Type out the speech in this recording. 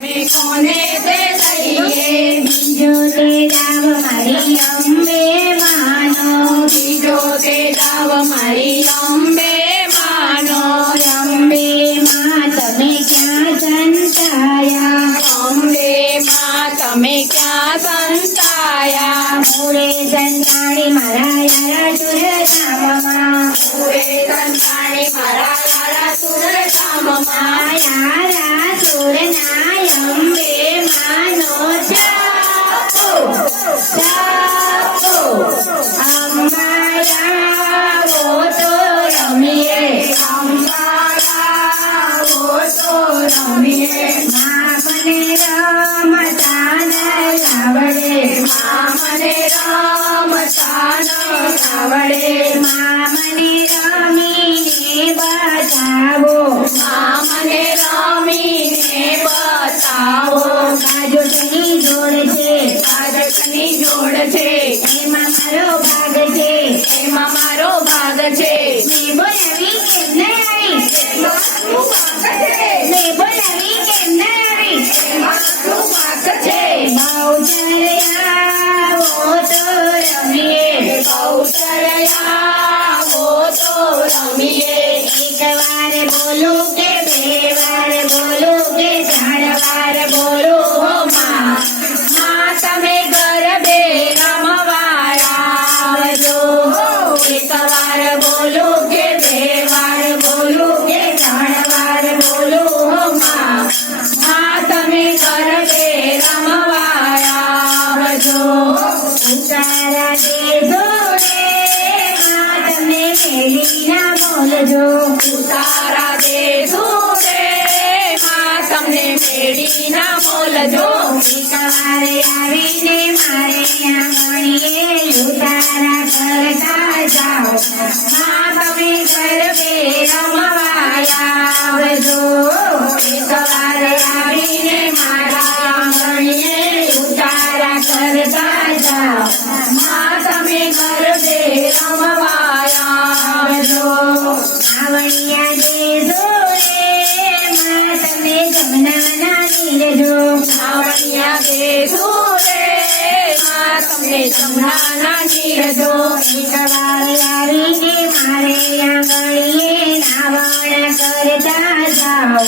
કોને તે લઈએ બીજો તે દાવ મારી અંબે માનો બીજો તે દાવ મારી અંબે માનો અંબે માં તમે ક્યાં સંતાયા અંબે માં તમે ક્યાં સંતાયા મૂળે સંતાડી મારા યારા સુરધામમાં પૂરે સંતાણી મારા યારા સુરધામમાં યારા સુરના અંબે માનો જાપો જાપો અંબાયાવો તો રમીએ અંબાલાવો તો રમીએ માં મને રમતા ન આવડે માં મને રમતા ન આવડે માં મને રમીને બતાવો માં મને રમીને બતાવો કાજોટની જોડ છે કાજકની જોડ છે એમાં મારો ભાગ છે એમાં મારો ભાગ છે મેં બોલાવી કેમ ન આવી એમાં શું વાંક છે મેં બોલાવી કેમ ન આવી એમાં શું વાંક છે બહુચર્યાવો તો રમીએ બહુચર્યાવો તો રમીએ એક વાર બોલું કે બે વાર બોલું કે ચાર વાર બોલું હો માં માં તમે ગરબે રમવા આવજો એક વાર બોલું કે બે વાર બોલું કે ત્રણ વાર બોલું હો માં તમે ગરબે રમવા આવજો ઉતારા દેજો રે માં તમે મેળી ના બોલજો ઉતારા દેજો રે માં તમને મેળી ના બોલજો એક વાર આવીને મારે આંગણીએ ઉતારા કરતા જાઓ માં તમે ગરબે રમવા આવજો એક વાર આવીને મારા આંગણીએ ઉતારા કરતા જાઓ માં તમે ગરબે રમવા આવજો આવણિયા દેજો રે માં તમે જમનાના નીરજો આવણિયા દેજો રે માં તમને જમનાના નીરજો એક વાર આવીને મારે આંગણીએ નાવણ કરતા જાઓ